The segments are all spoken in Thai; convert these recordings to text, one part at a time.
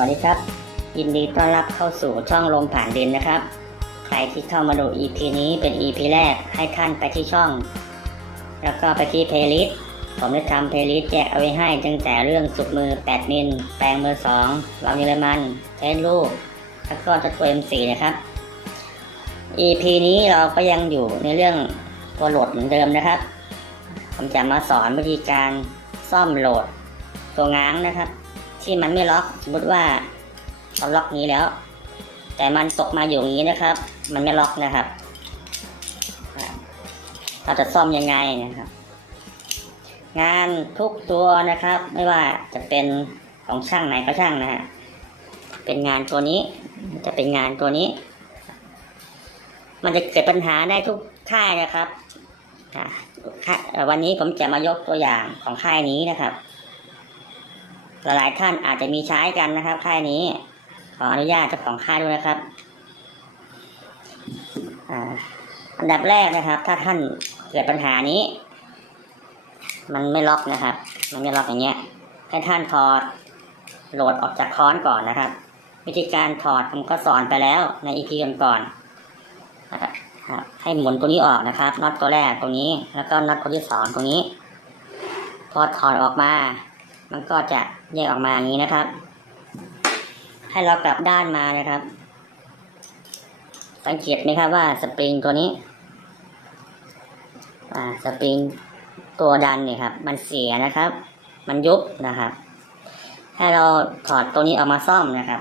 วัสดีครับ ยินดีต้อนรับเข้าสู่ช่องลมผ่านดินนะครับ ใครที่เข้ามาดู EP นี้เป็น EP แรกให้ท่านไปที่ช่อง แล้วก็ไปที่เพลย์ลิสต์ผมได้ทำเพลย์ลิสต์แจกเอาไว้ให้ตั้งแต่เรื่องสุดมือ 8 มิล แปลงมือ2วางเยอรมันเทสลูก แล้วก็จะตัว M4 นะครับ EP นี้เราก็ยังอยู่ในเรื่องตัวโหลดเหมือนเดิมนะครับ ผมจะมาสอนวิธีการซ่อมโหลดตัวง้างนะครับ ที่มันไม่ล็อกสมมติว่าเราล็อกนี้แล้ว แต่มันตกมาอยู่อย่างนี้นะครับ มันไม่ล็อกนะครับ เราจะซ่อมยังไงนะครับ งานทุกตัวนะครับ ไม่ว่าจะเป็นของช่างไหนก็ช่างนะฮะเป็นงานตัวนี้ จะเป็นงานตัวนี้ มันจะเกิดปัญหาได้ทุกค่ายนะครับวันนี้ผมจะมายกตัวอย่างของค่ายนี้นะครับ หลายๆท่านอาจจะมีใช้กันนะครับค่ายนี้ ขออนุญาตเจ้าของค่ายด้วยนะครับอันดับแรกนะครับ ถ้าท่านเกิดปัญหานี้ มันไม่ล็อกนะครับ มันไม่ล็อกอย่างเงี้ย ให้ท่านถอดโหลดออกจากค้อนก่อนนะครับ วิธีการถอดผมก็สอนไปแล้วในอีพีก่อนๆนะครับครับให้หมุนตัวนี้ออกนะครับน็อตตัวแรกตรงนี้ แล้วก็น็อตตัวที่สองตรงนี้ พอถอดออกมา มันก็จะแยกออกมาอย่างนี้นะครับ ให้เรากลับด้านมานะครับ สังเกตไหมครับว่าสปริงตัวนี้อ่าสปริงตัวดันเนี่ยครับ มันเสียนะครับ มันยุบนะครับ ให้เราถอดตัวนี้ออกมาซ่อมนะครับ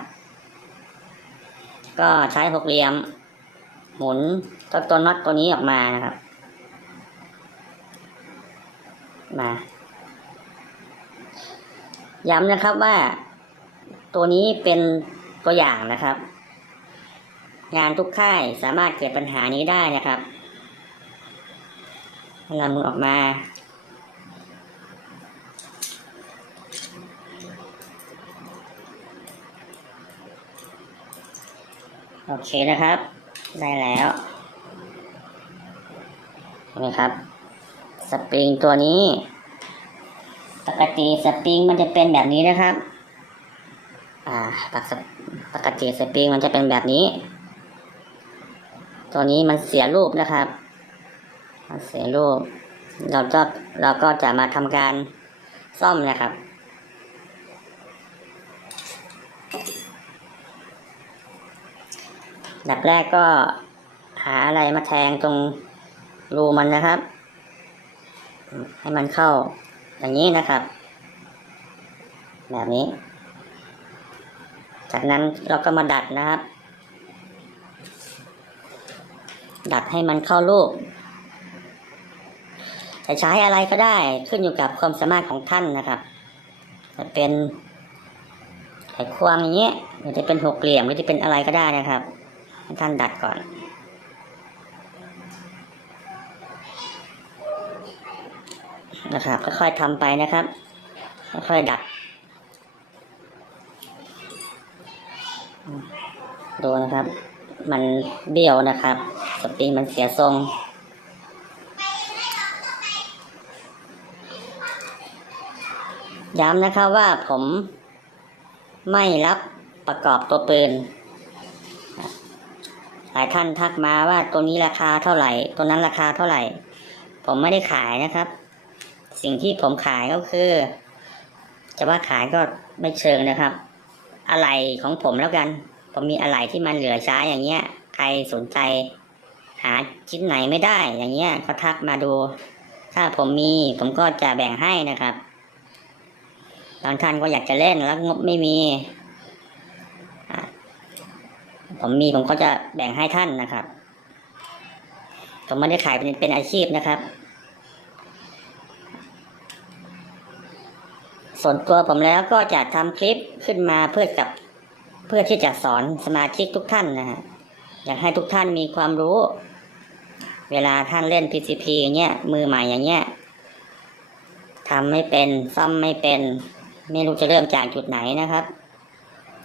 ก็ใช้หกเหลี่ยม หมุนตัวตัวน็อตตัวนี้ออกมานะครับ มา ย้ำนะครับว่าตัวนี้เป็นตัวอย่างนะครับ งานทุกค่ายสามารถเกิดปัญหานี้ได้นะครับนำมือออกมา โอเคนะครับ ได้แล้วเห็นไหมครับ สปริงตัวนี้ ปกติสปริงมันจะเป็นแบบนี้นะครับ อ่าปกติปกติสปริงมันจะเป็นแบบนี้ ตัวนี้มันเสียรูปนะครับมันเสียรูป เราก็เราก็จะมาทำการซ่อมนะครับดับแรกก็หาอะไรมาแทงตรงรูมันนะครับ ให้มันเข้า อย่างนี้นะครับ แบบนี้ จากนั้นเราก็มาดัดนะครับ ดัดให้มันเข้ารูปจะใช้อะไรก็ได้ขึ้นอยู่กับความสามารถของท่านนะครับจะเป็นไขควงอย่างเงี้ยหรือจะเป็นหกเหลี่ยมหรือจะเป็นอะไรก็ได้นะครับ ท่านดัดก่อน นะครับค่อยๆทำไปนะครับ ค่อยๆดัดดูนะครับ มันเบี้ยวนะครับ สปริงมันเสียทรงย้ำนะครับว่าผมไม่รับประกอบตัวปืน หลายท่านทักมาว่าตัวนี้ราคาเท่าไหร่ ตัวนั้นราคาเท่าไหร่ ผมไม่ได้ขายนะครับ สิ่งที่ผมขายก็คือ จะว่าขายก็ไม่เชิงนะครับ อะไรของผมแล้วกัน ผมมีอะไรที่มันเหลือใช้อย่างเงี้ย ใครสนใจ หาชิ้นไหนไม่ได้ อย่างเงี้ยก็ทักมาดู ถ้าผมมีผมก็จะแบ่งให้นะครับบางท่านก็อยากจะเล่นแล้วงบไม่มี ผมมีผมก็จะแบ่งให้ท่านนะครับผมไม่ได้ขายเป็นเป็นอาชีพนะครับ ส่วนตัวผมแล้วก็จะทำคลิปขึ้นมาเพื่อกับเพื่อที่จะสอนสมาชิกทุกท่านนะฮะอยากให้ทุกท่านมีความรู้ เวลาท่านเล่น PCP อย่างเงี้ยมือใหม่อย่างเงี้ยทำไม่เป็นซ่อมไม่เป็น ไม่รู้จะเริ่มจากจุดไหนนะครับ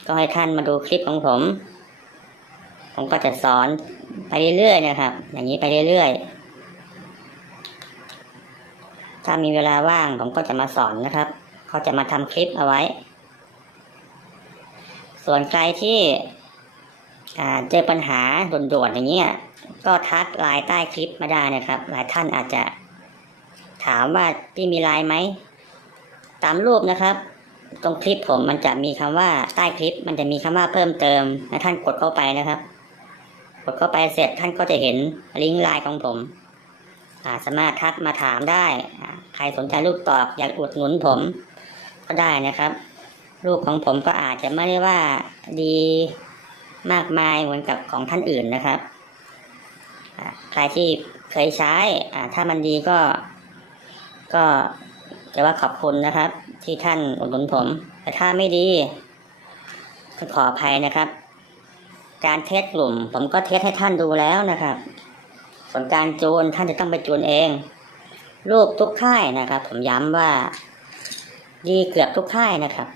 ก็ให้ท่านมาดูคลิปของผม ผมก็จะสอนไปเรื่อยๆนะครับ อย่างนี้ไปเรื่อยๆถ้ามีเวลาว่างผมก็จะมาสอนนะครับ เขาจะมาทำคลิปเอาไว้ ส่วนใครที่เจอปัญหาด่วนๆอย่างเงี้ยก็ทักไลน์ใต้คลิปมาได้นะครับ หลายท่านอาจจะถามว่าพี่มีไลน์ไหม ตามรูปนะครับ ตรงคลิปผมมันจะมีคำว่าใต้คลิป มันจะมีคำว่าเพิ่มเติมนะท่านกดเข้าไปนะครับ กดเข้าไปเสร็จท่านก็จะเห็นลิงก์ไลน์ของผมสามารถทักมาถามได้ ใครสนใจลูกตอกอยากอุดหนุนผม ก็ได้นะครับลูกของผมก็อาจจะไม่ได้ว่าดีมากมายเหมือนกับของท่านอื่นนะครับใครที่เคยใช้อ่าถ้ามันดีก็ ก็จะว่าขอบคุณนะครับ ที่ท่านอุดหนุนผม แต่ถ้าไม่ดีก็ขออภัยนะครับ การเทสกลุ่ม ผมก็เทสให้ท่านดูแล้วนะครับ ส่วนการจูนท่านจะต้องไปจูนเอง รูปทุกค่ายนะครับ ผมย้ำว่า ดีเกือบทุกค่ายนะครับ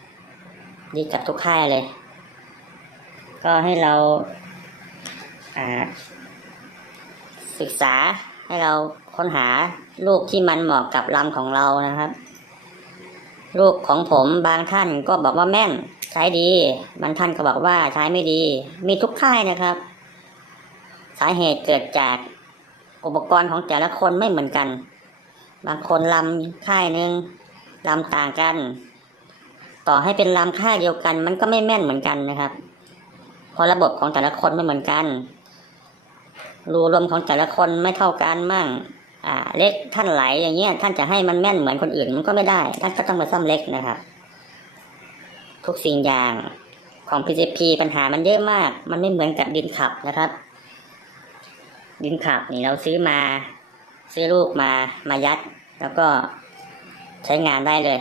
ดีกือบทุกค่ายเลย ก็ให้เราอ่าศึกษาให้เราค้นหารูปที่มันเหมาะกับลำของเรานะครับ รูปของผมบางท่านก็บอกว่าแม่นใช้ดีบางท่านก็บอกว่าใช้ไม่ดี มีทุกค่ายนะครับ สาเหตุเกิดจากอุปกรณ์ของแต่ละคนไม่เหมือนกัน บางคนลำค่ายหนึ่ง ลำต่างกัน ต่อให้เป็นลำค่าเดียวกัน มันก็ไม่แม่นเหมือนกันนะครับ เพราะระบบของแต่ละคนไม่เหมือนกันรูลมของแต่ละคนไม่เท่ากันมั่ง อ่า เล็กท่านไหลอย่างเงี้ย ท่านจะให้มันแม่นเหมือนคนอื่นมันก็ไม่ได้ ท่านก็ต้องมาซ่อมเล็กนะครับ ทุกสิ่งอย่างของ PCP ปัญหามันเยอะมาก มันไม่เหมือนกับดินขับนะครับ ดินขับนี่เราซื้อมา ซื้อลูกมา มายัด แล้วก็ ใช้งานได้เลย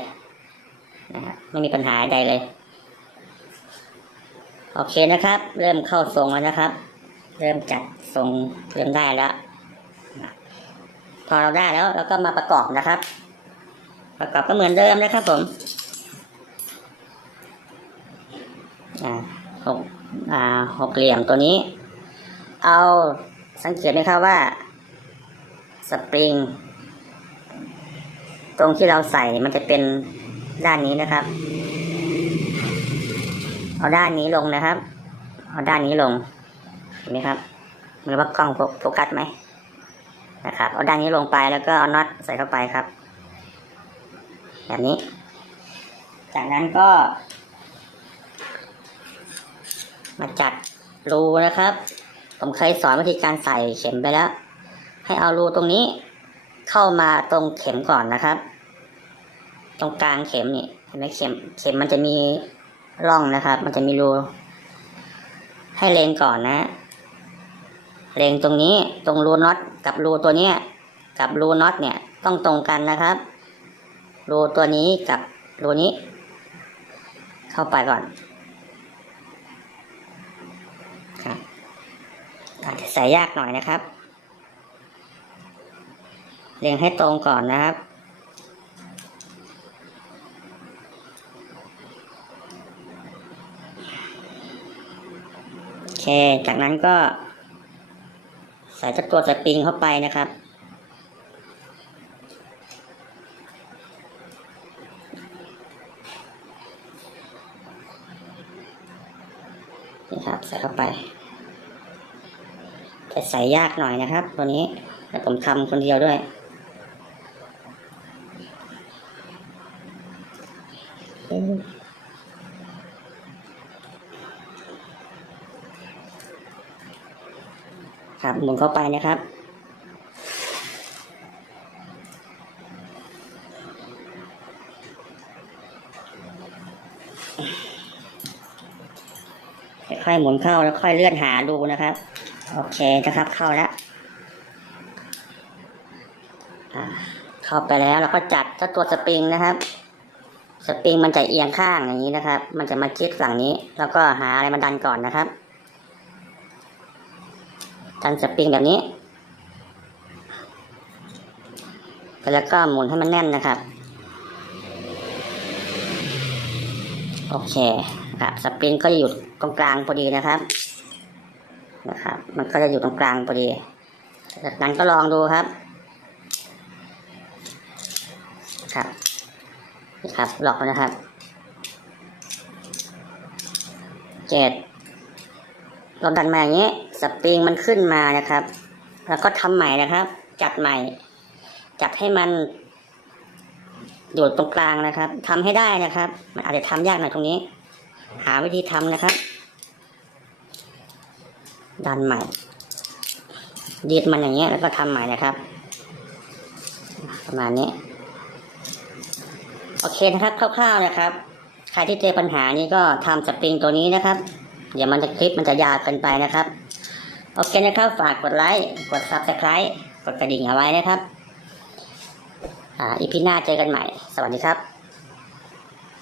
นะครับไม่มีปัญหาใดเลย โอเคนะครับ เริ่มเข้าทรงแล้วนะครับ เริ่มจัดทรงเริ่มได้แล้ว พอเราได้แล้วเราก็มาประกอบนะครับ ประกอบก็เหมือนเดิมนะครับผมหกหกเหลี่ยมตัวนี้ เอาสังเกตไหมครับว่า สปริง ตรงที่เราใส่มันจะเป็นด้านนี้นะครับ เอาด้านนี้ลงนะครับ เอาด้านนี้ลงเห็นไหมครับมือว่ากล้องโฟกัสไหมนะครับ เอาด้านนี้ลงไปแล้วก็เอาน็อตใส่เข้าไปครับ แบบนี้ จากนั้นก็ มาจัดรูนะครับ ผมเคยสอนวิธีการใส่เข็มไปแล้ว ให้เอารูตรงนี้ เข้ามาตรงเข็มก่อนนะครับ ตรงกลางเข็มนี่เห็นไหมเข็ม เข็มมันจะมีร่องนะครับ มันจะมีรูให้เลงก่อนนะเลงตรงนี้ตรงรูน็อตกับรูตัวเนี้ยกับรูน็อตเนี่ยต้องตรงกันนะครับ รูตัวนี้กับรูนี้ เข้าไปก่อนอาจจะใส่ยากหน่อยนะครับ เรียงให้ตรงก่อนนะครับ โอเค จากนั้นก็ ใส่ตัวสปริงเข้าไปนะครับนี่ครับใส่เข้าไปจะใส่ยากหน่อยนะครับ ตัวนี้แต่ผมทำคนเดียวด้วย ครับหมุนเข้าไปนะครับ ค่อยหมุนเข้าแล้วค่อยเลื่อนหาดูนะครับ โอเคนะครับเข้าแล้วเข้าไปแล้วเราก็จัดเจ้าตัวสปริงนะครับสปริงมันจะเอียงข้างอย่างนี้นะครับ มันจะมาชิดฝั่งนี้ แล้วก็หาอะไรมาดันก่อนนะครับ ดันสปริงแบบนี้ แล้วก็หมุนให้มันแน่นนะครับ โอเคครับสปริงก็จะอยู่ตรงกลางพอดีนะครับ นะครับ มันก็จะอยู่ตรงกลางพอดี จากนั้นก็ลองดูครับครับครับหลอกนะครับเกต เราดันมาอย่างนี้สปริงมันขึ้นมานะครับ แล้วก็ทำใหม่นะครับ จัดใหม่ จัดให้มันอยู่ตรงกลางนะครับทำให้ได้นะครับ มันอาจจะทำยากหน่อยตรงนี้ หาวิธีทำนะครับ ดันใหม่ยืดมันอย่างเงี้ยแล้วก็ทำใหม่นะครับ ประมาณนี้ โอเคนะครับคร่าวๆนะครับ ใครที่เจอปัญหานี้ก็ทำสปริงตัวนี้นะครับ เดี๋ยวมันจะคลิปมันจะยาวเกินไปนะครับ โอเคนะครับ ฝากกดไลค์ กด subscribe กดกระดิ่งเอาไว้นะครับ อ่าอีพีหน้าเจอกันใหม่ สวัสดีครับ